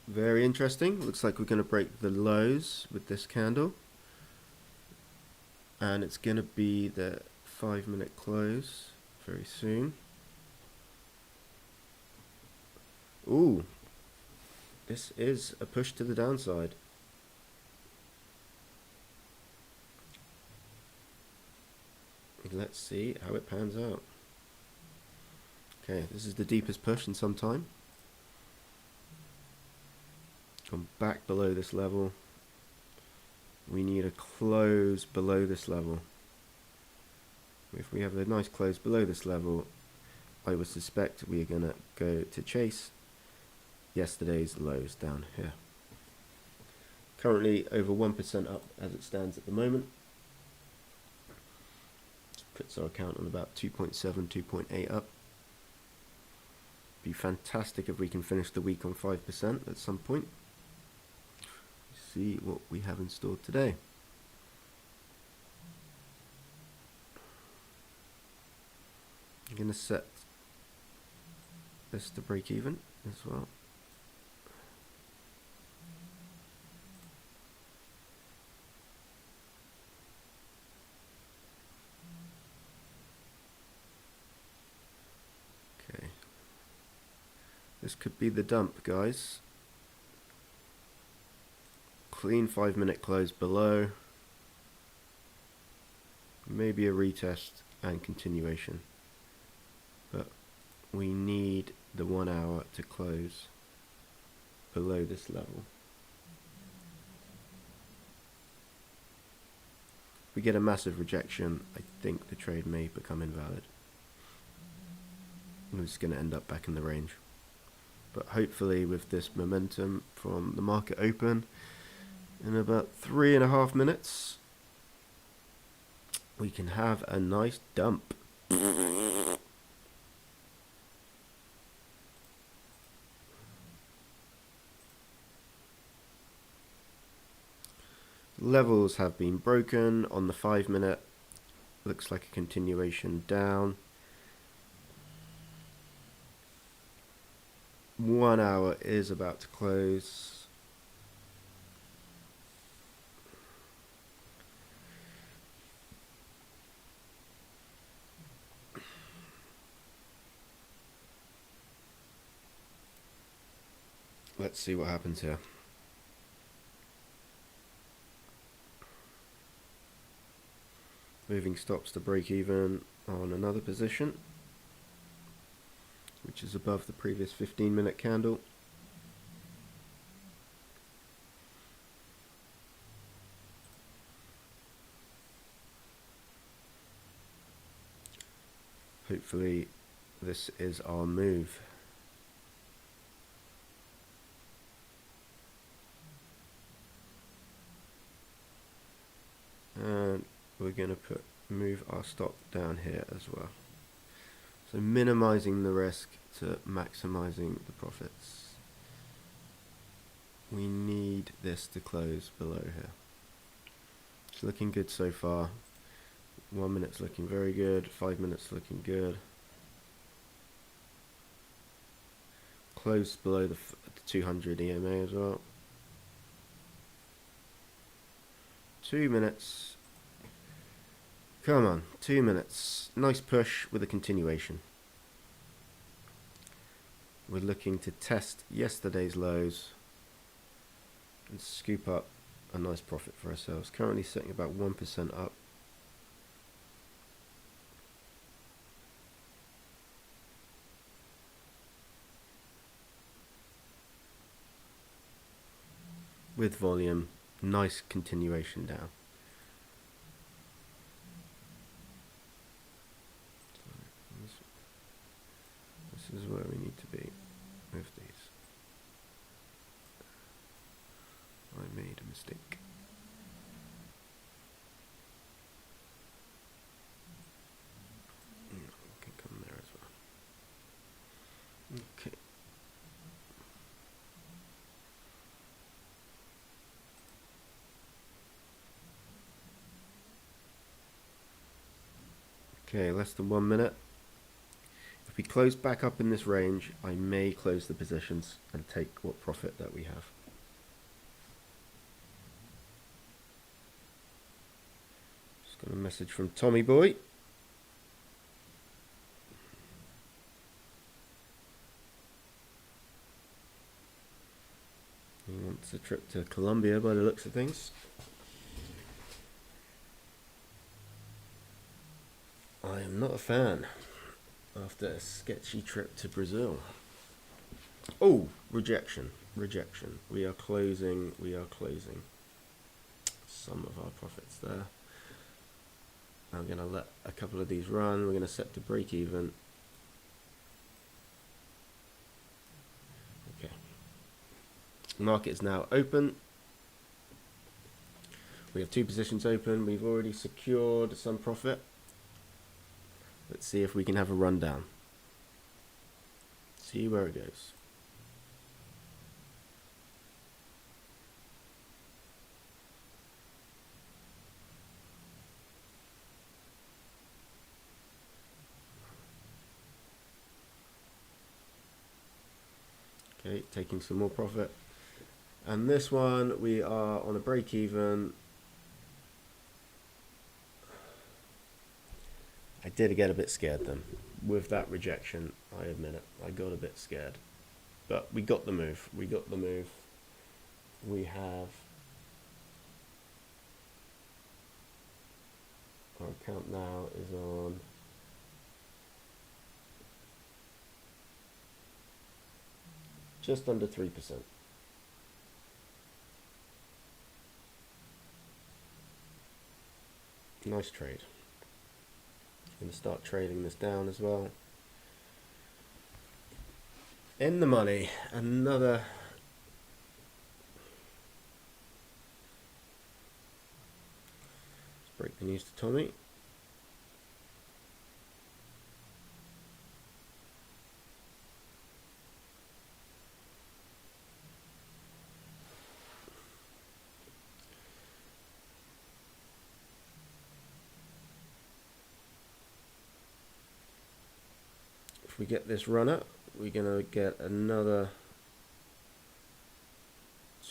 Very interesting. Looks like we're going to break the lows with this candle. And it's going to be the 5-minute close very soon. Ooh, this is a push to the downside. Let's see how it pans out. Okay, this is the deepest push in some time. Come back below this level. We need a close below this level. If we have a nice close below this level, I would suspect we are going to go to chase yesterday's lows down here. Currently over 1% up as it stands at the moment. This puts our account on about 2.7, 2.8 up. Be fantastic if we can finish the week on 5% at some point. See what we have in store today. I'm going to set this to break even as well. Okay. This could be the dump, guys. Clean 5-minute close below, maybe a retest and continuation, but we need the 1 hour to close below this level. If we get a massive rejection, I think the trade may become invalid. And it's going to end up back in the range, but hopefully with this momentum from the market open, in about 3.5 minutes, we can have a nice dump. Levels have been broken on the 5 minute. Looks like a continuation down. 1 hour is about to close. Let's see what happens here. Moving stops to break even on another position, which is above the previous 15-minute candle. Hopefully this is our move. And we're going to move our stop down here as well. So minimizing the risk to maximizing the profits. We need this to close below here. It's looking good so far. 1 minute's looking very good. 5 minutes looking good. Close below the 200 EMA as well. 2 minutes. Come on, 2 minutes. Nice push with a continuation. We're looking to test yesterday's lows and scoop up a nice profit for ourselves. Currently sitting about 1% up. With volume, nice continuation down. This is where we need to be with these. I made a mistake. Can come there as well. Okay. Okay, less than 1 minute. If we close back up in this range, I may close the positions and take what profit that we have. Just got a message from Tommy Boy. He wants a trip to Colombia by the looks of things. I am not a fan after a sketchy trip to Brazil. Oh, rejection. We are closing some of our profits there. I'm going to let a couple of these run. We're going to set to break even. Okay. Market is now open. We have 2 positions open. We've already secured some profit. Let's see if we can have a rundown. See where it goes. Okay, taking some more profit. And this one, we are on a break even. I did get a bit scared then. With that rejection, I admit it. I got a bit scared. But we got the move. We have our account now is on just under 3%. Nice trade. Going to start trading this down as well. In the money, another let's break the news to Tommy. If we get this run up, we're gonna get another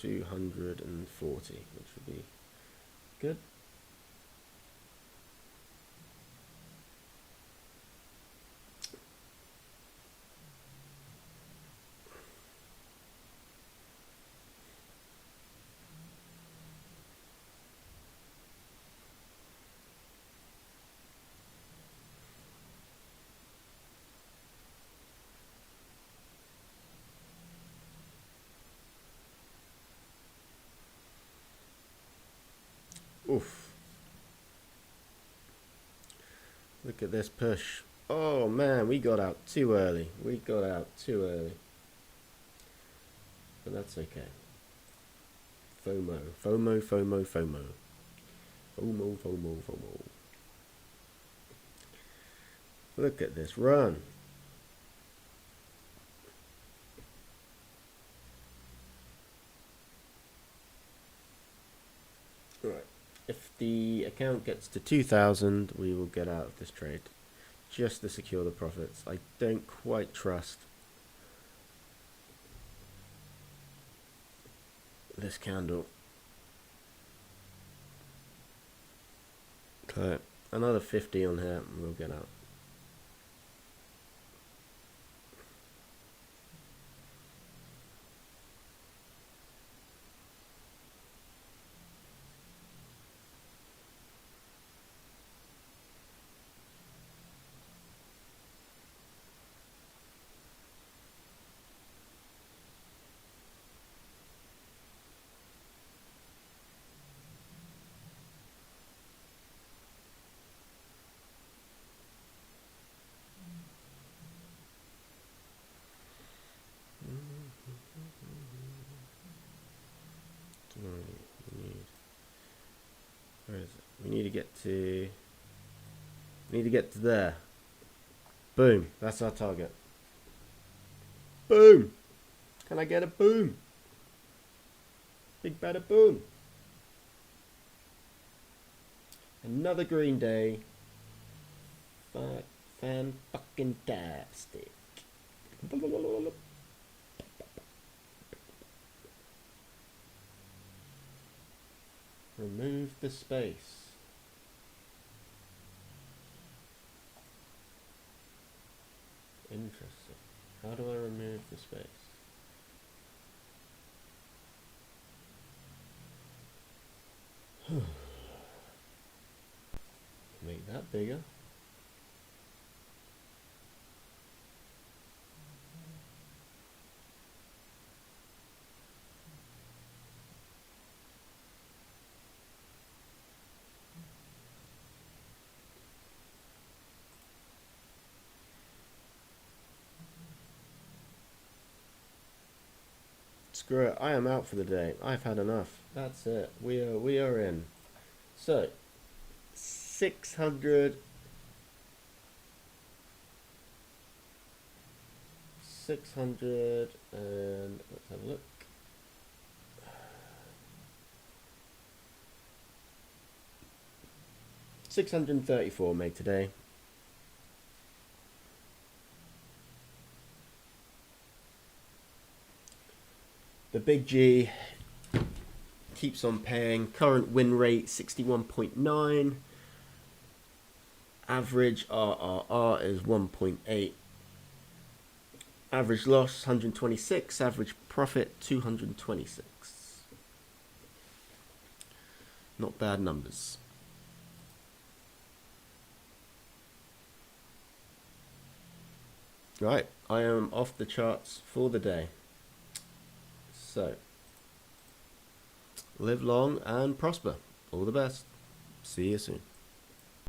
240, which would be good. Oof. Look at this push. Oh man, we got out too early. We got out too early. But that's okay. FOMO. FOMO, FOMO, FOMO. FOMO, FOMO, FOMO. Look at this run. Right. If the account gets to 2,000, we will get out of this trade. Just to secure the profits. I don't quite trust this candle. Okay, another 50 on here and we'll get out. Where is it? We need to get to there. Boom. That's our target. Boom. Can I get a boom? Big better boom. Another green day. Fan fucking tastic. Remove the space. Interesting. How do I remove the space? Make that bigger. Screw it, I am out for the day. I've had enough. That's it. We are in. So 600 and let's have a look. $634 made today. The big G keeps on paying. Current win rate 61.9. Average RRR is 1.8. Average loss 126. Average profit 226. Not bad numbers. Right, I am off the charts for the day. So, live long and prosper. All the best. See you soon.